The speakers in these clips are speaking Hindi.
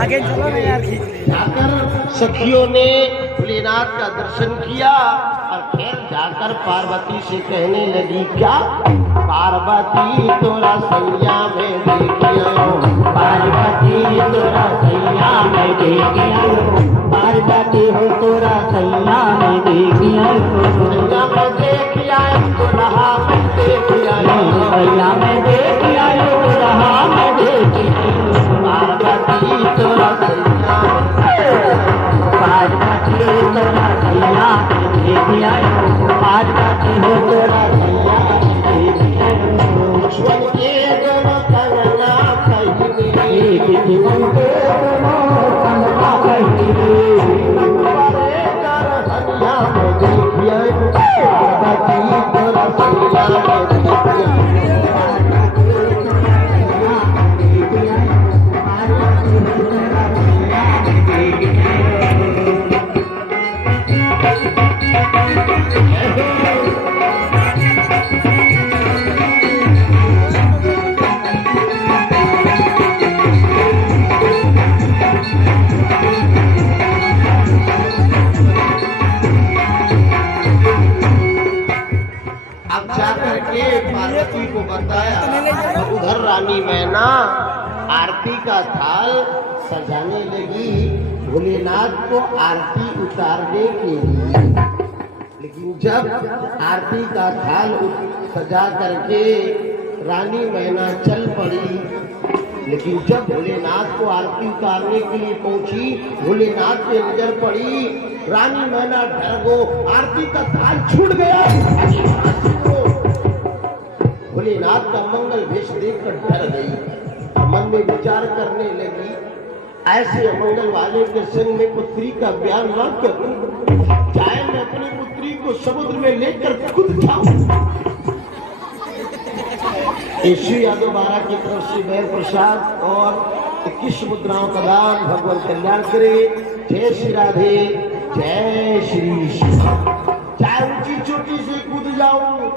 आगे चलो ना यार। जाकर सखियों ने भोलेनाथ का दर्शन किया और फिर जाकर पार्वती से कहने लगी, क्या पार्वती तोरा सैया में देखियो, पार्वती तोरा सैया में देखियो, पार्वती हो तोरा सैया में देखियो, सैया में देखिया तोरा में देखिया, सैया में देखिया तोरा में देखियो, पार्वती तोरा सैया, पार्वती तोरा सैया देखिया, पार्वती हो तोरा सैया देखिया, ईश्वर के दोनों कंगना कहीं जीवन के दोनों कंगना कहीं परे कर हनिया में देखिया, पार्वती तोरा सैया देखिया। पार्वती को बताया, उधर रानी मैना आरती का थाल सजाने लगी भोलेनाथ को आरती उतारने के लिए। लेकिन जब आरती का थाल सजा करके रानी मैना चल पड़ी, लेकिन जब भोलेनाथ को आरती उतारने के लिए पहुंची, भोलेनाथ पे नजर पड़ी, रानी मैना डर गो, आरती का थाल छूट गया। भोलेनाथ का मंगल वेश देखकर डर गई, मन में विचार करने लगी, ऐसे अमंगल वाले के संग में पुत्री का ब्याह न करूं, चाहे मैं अपनी पुत्री को समुद्र में लेकर खुद जाऊं। ईश्वरी यादव बारा की तरफ से मेहर प्रसाद और 21 मुद्राओं का दान। भगवान कल्याण करे। जय श्री राधे, जय श्री श्याम। चाहे ऊंची चोटी से कूद जाऊं,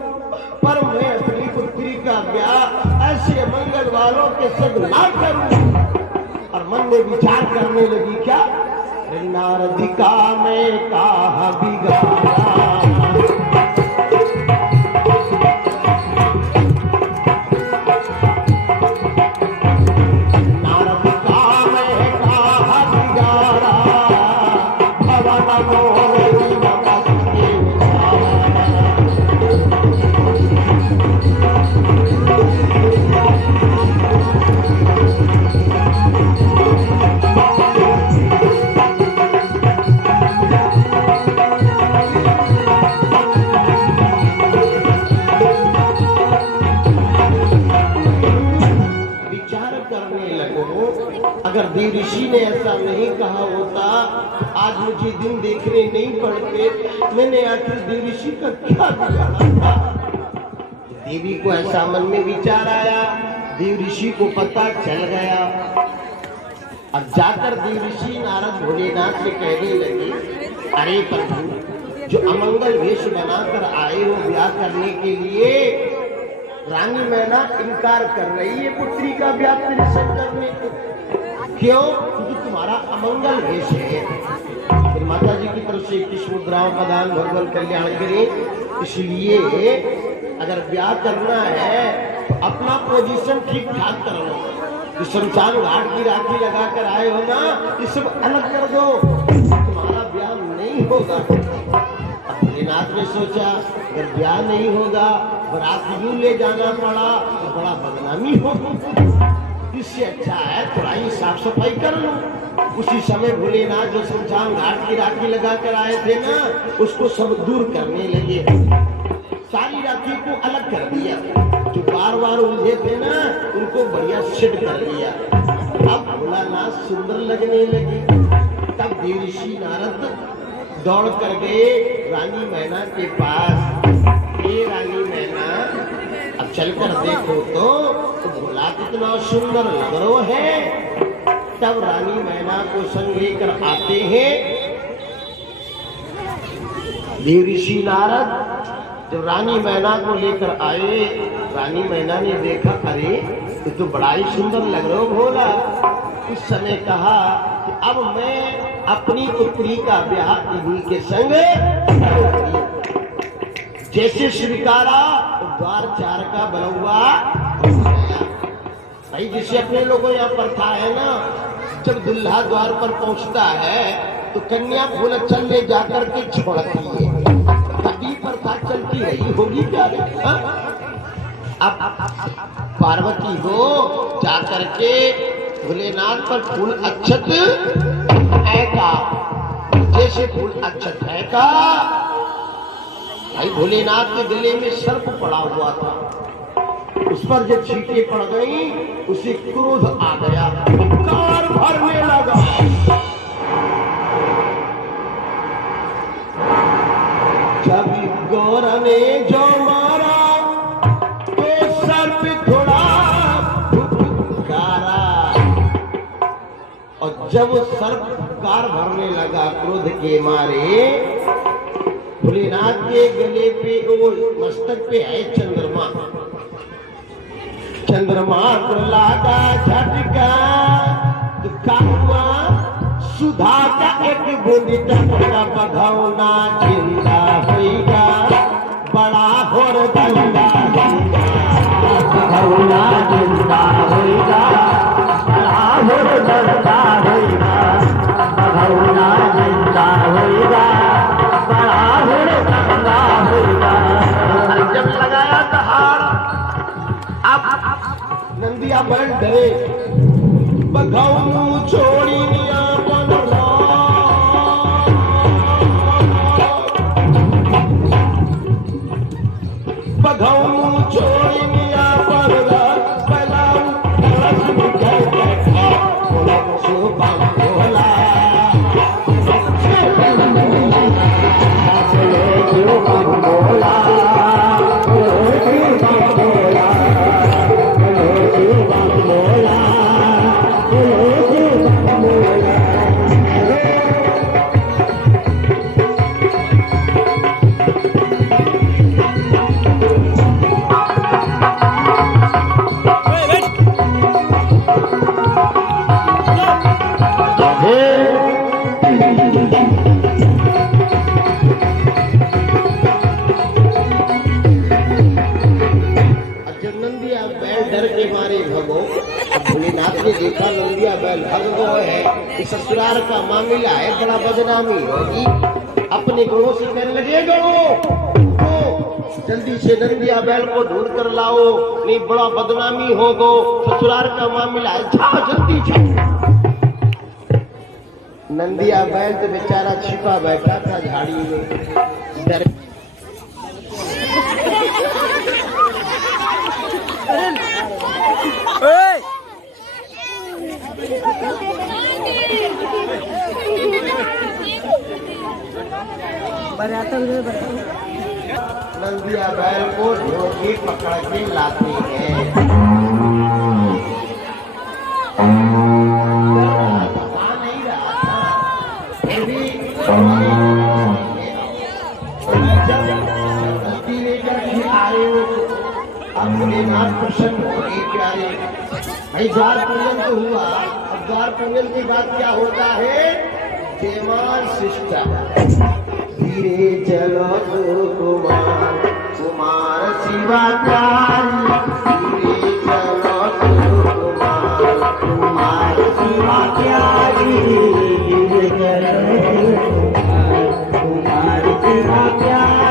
पर मैं अपनी पुत्री का ब्याह ऐसे मंगल वालों के संग ना करूं। और मन में विचार करने लगी, क्या नारदिका में कहा बिगाड़ा, अगर देव ऋषि ने ऐसा नहीं कहा होता, आज मुझे दिन देखने नहीं पड़ते। मैंने आखिर देव ऋषि का क्या बिगाड़ा था? देवी को ऐसा मन में विचार आया, देव ऋषि को पता चल गया। अब जाकर देव ऋषि नारद भोलेनाथ से कहने लगे, अरे प्रभु, जो अमंगल वेश बनाकर आए हो ब्याह करने के लिए, रानी मैना इनकार कर रही है पुत्री का ब्याह तेरे से करने को। क्यों? क्योंकि तुम्हारा अमंगल वेश है। फिर माता जी की तरफ से 21 मुद्राओं का दान। भगवान कल्याण करे। इसलिए अगर ब्याह करना है तो अपना पोजीशन ठीक ठाक कर लो। शमशान घाट की राखी लगा कर आए हो ना, ये सब अलग कर दो, तुम्हारा ब्याह नहीं होगा। भोलेनाथ ने सोचा अगर ब्याह नहीं होगा, बारात यूं ले जाना पड़ा तो बड़ा बदनामी होगी, इससे अच्छा है थोड़ा ही साफ सफाई कर लो। उसी समय भोलेनाथ जो शमशान घाट की राखी लगा कर आए थे ना, उसको सब दूर करने लगे। सारी राखी को अलग कर दिया, जो बार बार उलझे थे ना उनको बढ़िया सेट कर दिया। अब भोलानाथ सुंदर लगने लगे। तब देवर्षि नारद दौड़ कर गए रानी मैना के पास। ये रानी मैना, अब चलकर देखो तो भोला कितना सुंदर लग रहा है। तब रानी मैना को संग लेकर आते हैं देवर्षि नारद। जब रानी मैना को लेकर आए, रानी मैना ने देखा, अरे ये तो बड़ा ही सुंदर लग रहा हो भोला। उस समय कहा कि अब मैं अपनी पुत्री का ब्याह इन्हीं के संग करूंगी। जैसे स्वीकारा द्वार चार का बनौआ भाई, जिसे अपने लोगों यहाँ प्रथा है ना, जब दुल्हा द्वार पर पहुंचता है तो कन्या फूल चलने जाकर के छोड़ती है। कभी प्रथा चलती रही होगी क्या? अब पार्वती को जाकर के भोलेनाथ पर फूल अक्षत फेंका। जैसे फूल अक्षत फेंका, भाई भोलेनाथ के गले में सर्प पड़ा हुआ था, उस पर जब छींटे पड़ गई उसे क्रोध आ गया, कार भरने लगा। जब गौर ने जो मारा तो सर्प थोड़ा फुफकारा, और जब सर्प कार भरने लगा क्रोध के मारे, भोलेनाथ के गले पे, वो मस्तक पे है चंद्रमा, चंद्रमा को लागा झटका तो क्या हुआ? सुधा का एक बूंद टपका, बघौना जिंदा होगा, बड़ा होर दंगा होगा, बघौना जिंदा होगा, बड़ा होर दंगा होगा, बघौना जिंदा होगा, बड़ा होर दंगा होगा। जब लगाया दहाड़, अब नंदिया बैल डरे, बघौनू छोड़ी निया बनला, बघौनू छोड़ी निया बनला, पलाऊ रस निकल गया, बोला सुबह बोला, बोला देखा नंदिया बैल भाग गए है, इस ससुराल का मामला है, बड़ा बदनामी होगी। अपने गुणों से कहने लगे, तो जल्दी से नंदिया बैल को ढूंढ कर लाओ, नहीं बड़ा बदनामी होगो, ससुराल का मामला है, जाओ जल्दी जाओ। नंदिया बैल तो बेचारा छिपा बैठा था झाड़ी में, डर नंदिया बैल को ढोके पकड़ के लाते हैं। नहीं रहा था, फिर भी जब लेकर के आए अपने नाथ प्रसन्न हो गए प्यारे। भाई द्वार पूजन तो हुआ, अब द्वार पूजन के बाद क्या होता है? देवान शिष्टा धीरे चलो कुमार, कुमार शिवाचार्य, धीरे चलो कुमार, कुमार शिवाचार्य, धीरे चलो कुमार शिवाचार्य।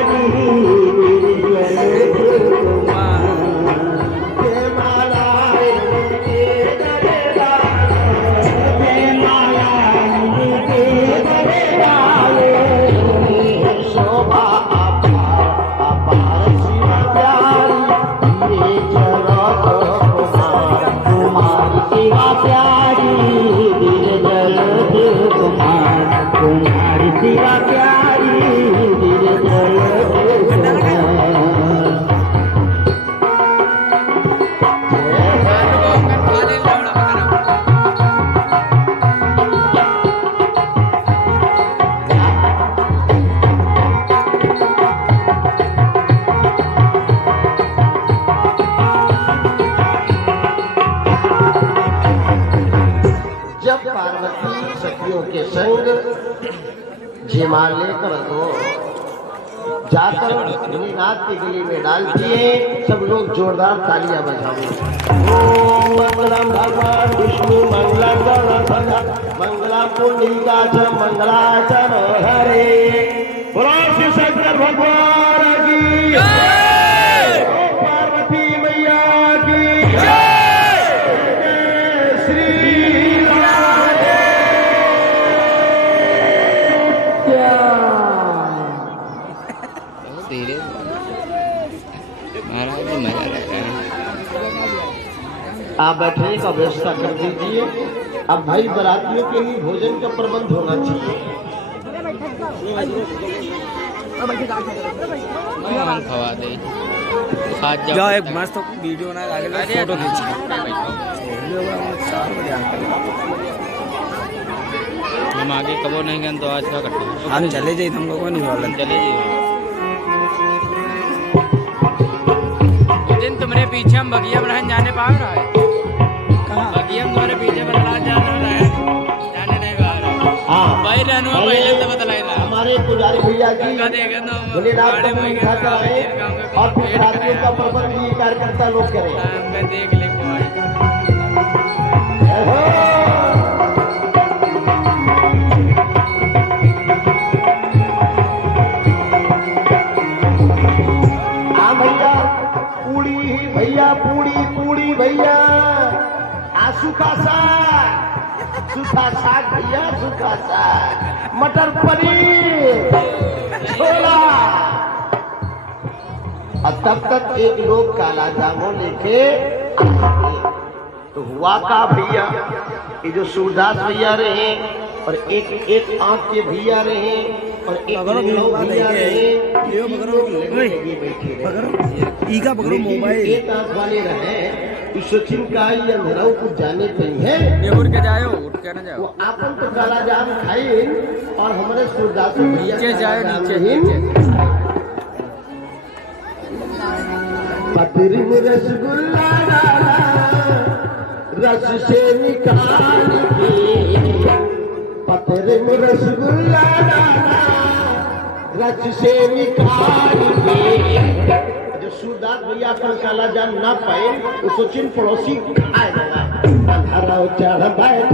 माल लेकर दो, जाकर भोलेनाथ की गली में डालती है। सब लोग जोरदार तालियां बजाओ। ओम मंगलम भगवान विष्णु मंगलम गणपति मंगलम पुंडरीकाक्ष मंगलाचरण हरे। बोलो श्री शंकर भगवान की जय, पार्वती मैया की जय, श्री राधे धीरे महाराज जी मजा ले रहे हैं। आप बैठने का व्यवस्था कर दीजिए। अब भाई बरातियों के लिए भोजन का प्रबंध होना चाहिए। हम खवा दे जाओ एक मस्त वीडियो ना आगे फोटो खींच हम आगे कबो नहीं गए तो आज का कट्टा हम चले जाइए, तुम लोगों नहीं वाला चले जाइए। दिन तुम्हारे पीछे हम बगिया बनाने जाने पाओ रहा है। बगिया हम तुम्हारे पीछे बदला जा रहा है, जाने नहीं पा रहा। हाँ भाई रहनु पहले से बदला रहा। हमारे पुजारी भैया जी भोलेनाथ को उठा कर आए और फिर बरातियों का प्रबंध ये कार्यकर्ता लोग करें। मैं देख ले पूड़ी भैया सूखा साग भैया, सूखा साग, मटर पनीर, छोला। और तब तक एक लोग काला जामुन लेके तो हुआ का भैया, ये जो सूरदास भैया रहे और एक आंख के भैया रहे और एक भैया रहे, एक आंख वाले रहे। सचिन का ये अंधेरा कुछ जाने नहीं है, उठ के जाओ, उठ के ना जाओ। वो आपन तो काला जाम खाए और हमारे सूरदास भैया नीचे जाए, नीचे पतरी में रसगुल्ला रस से निकाल के, पतरी में रसगुल्ला रस से निकाल के। जो सूरदास भैया अपन काला जाम ना पाए वो सचिन पड़ोसी खाएगा। हराओ चढ़ बैठ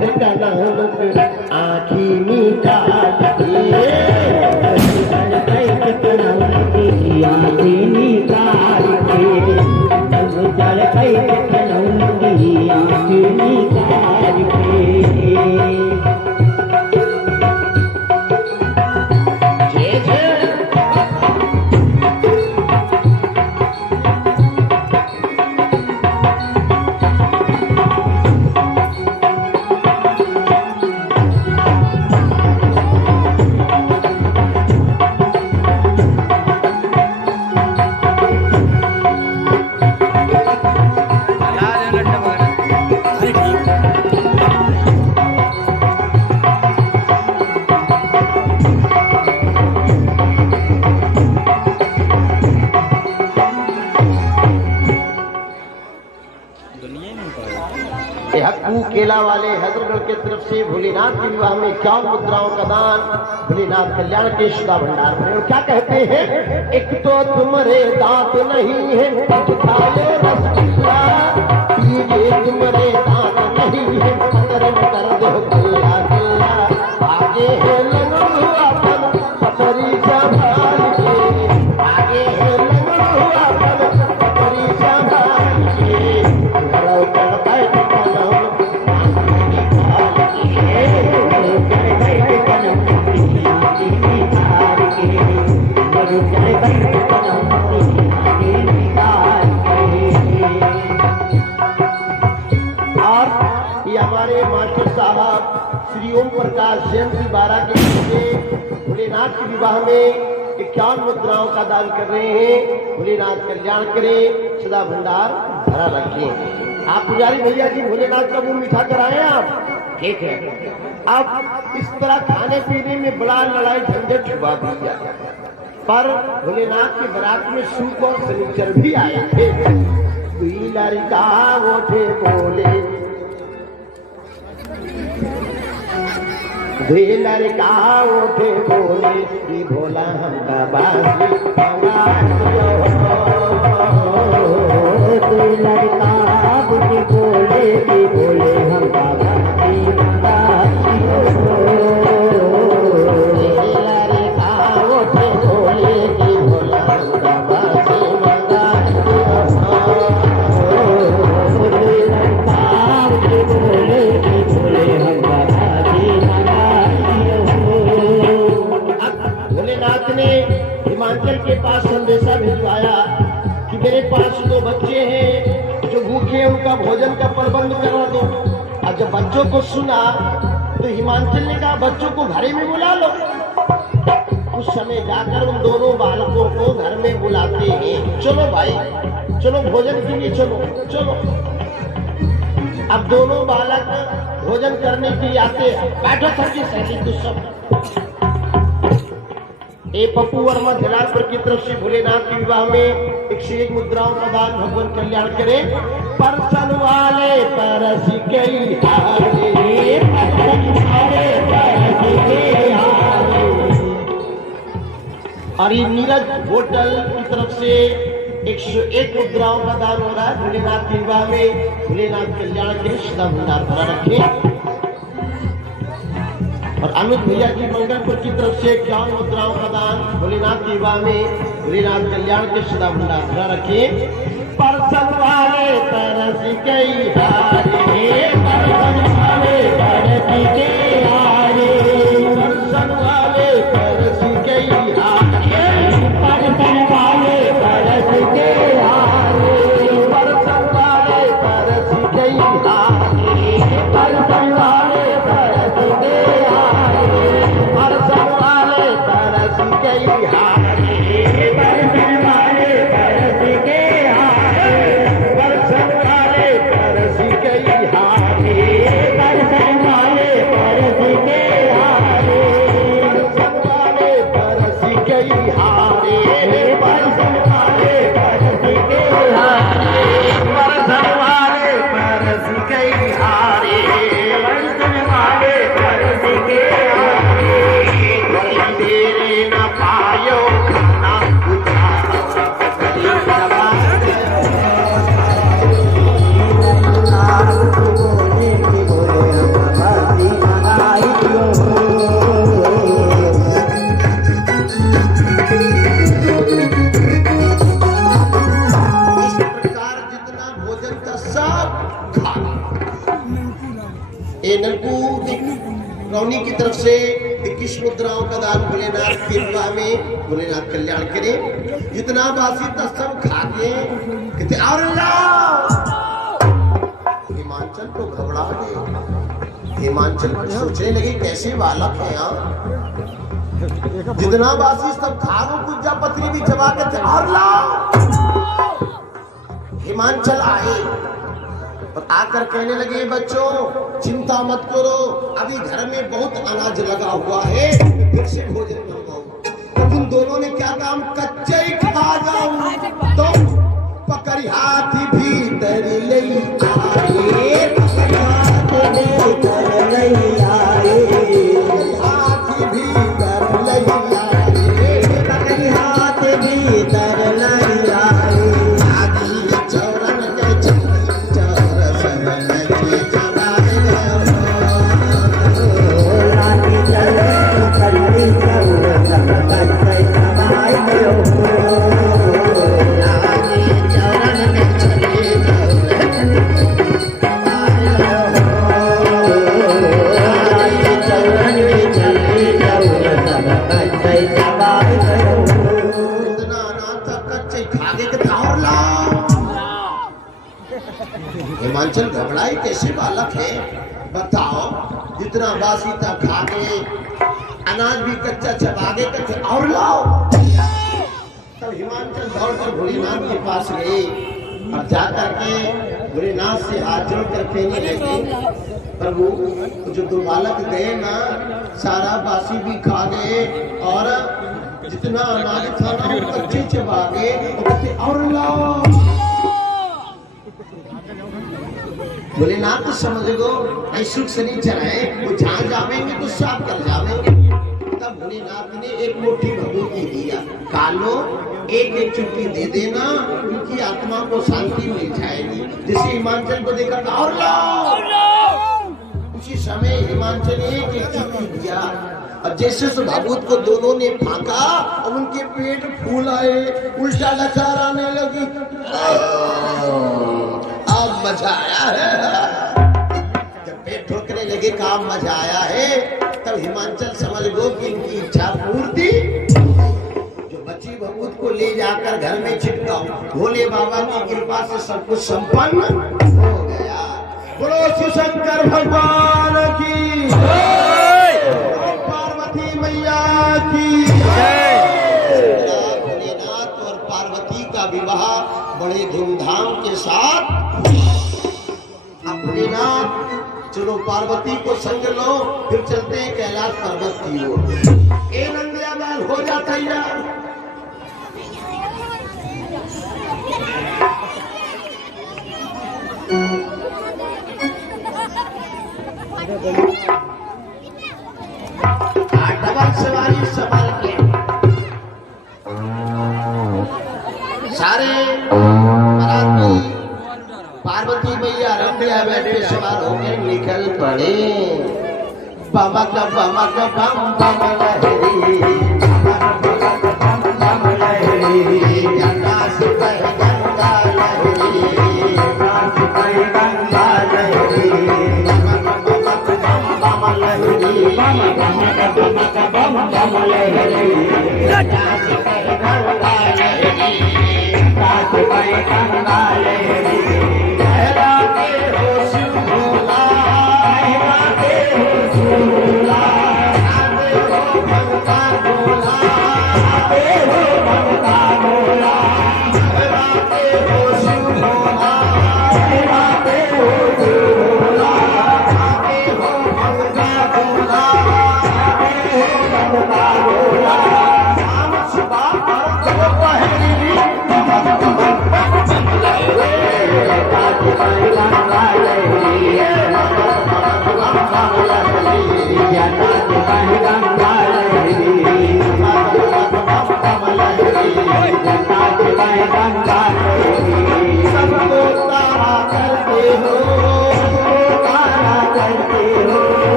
आखी निकाल केला वाले हैदराबाद की तरफ से भोलेनाथ के विवाह में 51 मुद्राओं का दान भोलेनाथ कल्याण के सदा भंडार में। और क्या कहते हैं, एक तो तुम्हारे दांत नहीं है खाए रसगुल्ला, ये तुम्हारे दांत नहीं है पतर कर दो गल्ला गल्ला, आगे है लंगड़ा अपन पतरी संभाल के, आगे है लंगड़ा अपन पतरी संभाल के। घरों पर बैठ हमारे मास्टर साहब श्री ओम प्रकाश जयंती 12 के लिए भोलेनाथ के विवाह में 51 मुद्राओं का दान कर रहे हैं। भोलेनाथ कल्याण करें, सदा भंडार भरा रखें। आप पुजारी भैया जी भोलेनाथ का मुंह मीठा कराएं आप, ठीक है। अब इस तरह खाने पीने में बड़ा लड़ाई झंझट हुआ भैया, पर भोलेनाथ के बारात में सुख और शनिचर भी आए थे। दुई लड़का उठे बोले वे लड़का उठे बोले कि भोला हमका बासी मंगा दियो। वे लड़का उठे बोले कि भोले हमका बासी मंगा दियो। वे लड़का उठे बोले कि भोला हमका बासी मंगा दियो। वे लड़का उठे बोले कि भोले हमका बासी मंगा दियो। भोलेनाथ ने हिमाचल के पास संदेशा भिजवाया कि मेरे पास 2 बच्चे हैं जो भूखे हैं, उनका भोजन का प्रबंध करवा दो। और जब बच्चों को सुना तो हिमाचल ने कहा बच्चों को घर में बुला लो। उस समय जाकर उन दोनों बालकों को घर में बुलाते हैं। चलो भाई चलो भोजन के लिए चलो चलो। अब दोनों बालक भोजन करने के लिए आते हैं। बैठो थकी सही तो सब। ए पप्पू वर्मा जलालपुर की तरफ से भोलेनाथ के विवाह में 101 मुद्राओं का दान भगवान कल्याण करे। परसन वाले परस गई हारे, परसन वाले परस गई हारे। और ये नीरज होटल की तरफ से 101 मुद्राओं का दान हो रहा है भोलेनाथ के विवाह में। भोलेनाथ कल्याण के लिए सदा भंडार भरा रखे। और अमित भैया की मंगलपुर की तरफ से 51 मुद्राओं का दान भोलेनाथ के विवाह में। भोलेनाथ कल्याण के सदा भंडार भरा रखे। परसन वाले तरस गई हारे, परसन वाले तरस गई हारे, परसन वाले तरस गई हारे, परसन वाले तरस गई हारे, परसन वाले तरस गई हारे, परसन वाले तरस गई हारे, परसन वाले तरस गई हारे, परसन वाले तरस गई हारे, परसन वाले तरस गई हारे, परसन वाले तरस गई हारे, परसन वाले तरस गई हारे, परसन वाले तरस गई हारे, परसन वाले तरस गई हारे, परसन वाले तरस गई हारे। तेरे न पायो ना पूछा रौनी की तरफ से 21 मुद्राओं का दान भोलेनाथ के विवाह में। भोलेनाथ कल्याण करे। जितना बासी था सब खा के कहते और लाओ। हिमाचल तो घबरा गए। हिमाचल सोचने लगे कैसे बालक है यहाँ। जितना बासी सब खा लो, पूजा पत्री भी चबा के और लाओ। हिमाचल आए और आकर कहने लगे बच्चों चिंता मत करो, अभी घर में बहुत अनाज लगा हुआ है, फिर से भोजन मंगाओ। तो तुम दोनों ने क्या काम कच्चे ही खा जाओ। तो पकड़ी हाथ भीतर ले आए, पकड़ी हाथ भीतर ले आए, हाथ भीतर ले आए, पकड़ी हाथ भीतर ले आए। आदि चौरन के हिमाचल घबराई कैसे बालक है बताओ। जितना बासी था खा गए, अनाज भी कच्चा चबा गए, कहते और लाओ। तब हिमाचल दौड़कर भोलेनाथ के पास गए और जाकर के भोलेनाथ से हाथ जोड़कर कहने लगे प्रभु जो 2 बालक गए ना सारा बासी भी खा गए और जितना अनाज था ना वो कच्चे चबा गए, कहते और लाओ। भोलेनाथ तो समझ लो ऐसा शनिचर है, वो जहाँ जावेंगे तो साफ कर जावेंगे। तब भोलेनाथ ने एक मुट्ठी भभूति दिया, कालो एक एक चुटकी दे देना, उनकी आत्मा को शांति मिल जाएगी। जैसे हिमांचल को देखा और लो, उसी समय हिमांचल ने एक एक चुटकी दिया और जैसे उस भभूत को दोनों ने फाका और उनके पेट फूल आए, उल्टा लचार आने लगी। अब मजा आया है। जब पेट ठोकने लगे काम मजा आया है, तब हिमांचल समझ लो कि इनकी इच्छा पूर्ति, जो बची भभूत को ले जाकर घर में छिटकाओ, भोले बाबा की कृपा से सब कुछ संपन्न हो गया। बोलो शिव शंकर भगवान की जय, पार्वती मैया की जय। भोलेनाथ और पार्वती का विवाह बड़े धूमधाम के साथ। अब भोलेनाथ चलो पार्वती को संग लो, फिर चलते हैं कैलाश पर्वत की ओर। ए नंदिया बैल हो जाता ही यार। डबल सवारी सवार के सारे पार्वती मैया रंगिया बैठे सवार होकर निकल पड़े। बाबा का बम बम लहरी, गंगा से बह गंगा लहरी, गंगा लहरी, बम लहरी, बम लहरी, गंगा से बह गंगा लहरी, गंगा से बह गंगा लहरी।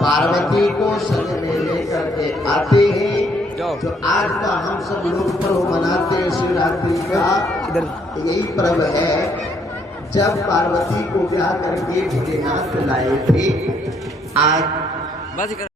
पार्वती को संग में लेकर के आते हैं। जो आज का हम सब लोग पर्व मनाते हैं शिवरात्रि का, यही पर्व है जब पार्वती को ब्याह करके भोलेनाथ लाए थे। आज